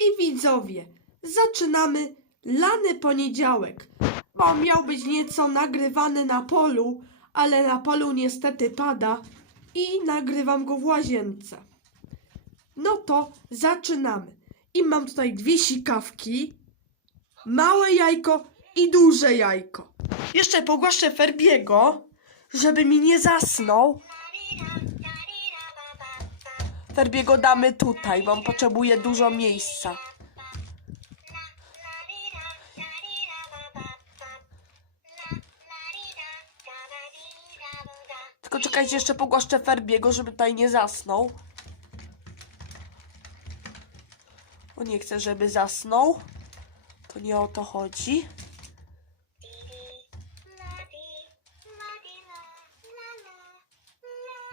I widzowie, zaczynamy lany poniedziałek, bo miał być nieco nagrywany na polu, ale na polu niestety pada i nagrywam go w łazience. No to zaczynamy. I mam tutaj dwie sikawki, małe jajko i duże jajko. Jeszcze pogłaszczę Ferbiego, żeby mi nie zasnął. Ferbiego damy tutaj, bo on potrzebuje dużo miejsca. Tylko czekajcie, jeszcze pogłaszczę Ferbiego, żeby tutaj nie zasnął. On nie chce, żeby zasnął. To nie o to chodzi.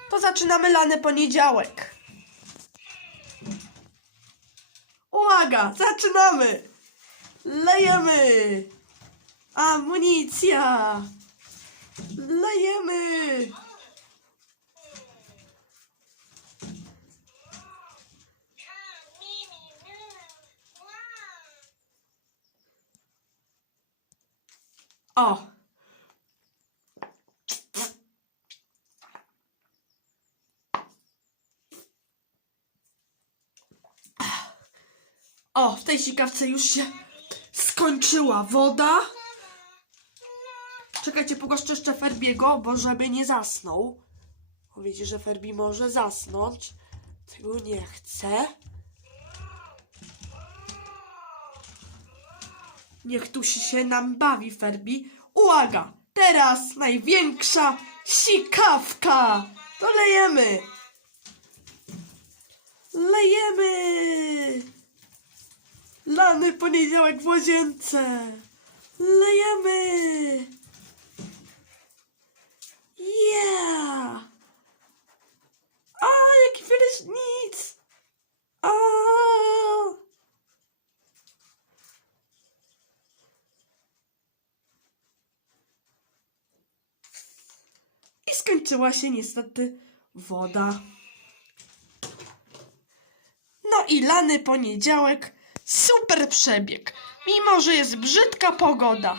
To zaczynamy lany poniedziałek. Uwaga, zaczynamy! Lejemy! Amunicja! Lejemy! O! O, w tej sikawce już się skończyła woda. Czekajcie, pogoszczę jeszcze Ferbiego, bo żeby nie zasnął. Bo wiecie, że Ferbi może zasnąć. Tego nie chcę. Niech tu się nam bawi, Ferbi. Uwaga! Teraz największa sikawka! To lejemy! Lejemy! Lany poniedziałek w łazience! Lejemy! Yeah! A, jaki wyleśnic! A! I skończyła się niestety woda. No i lany poniedziałek, super przebieg, mimo że jest brzydka pogoda.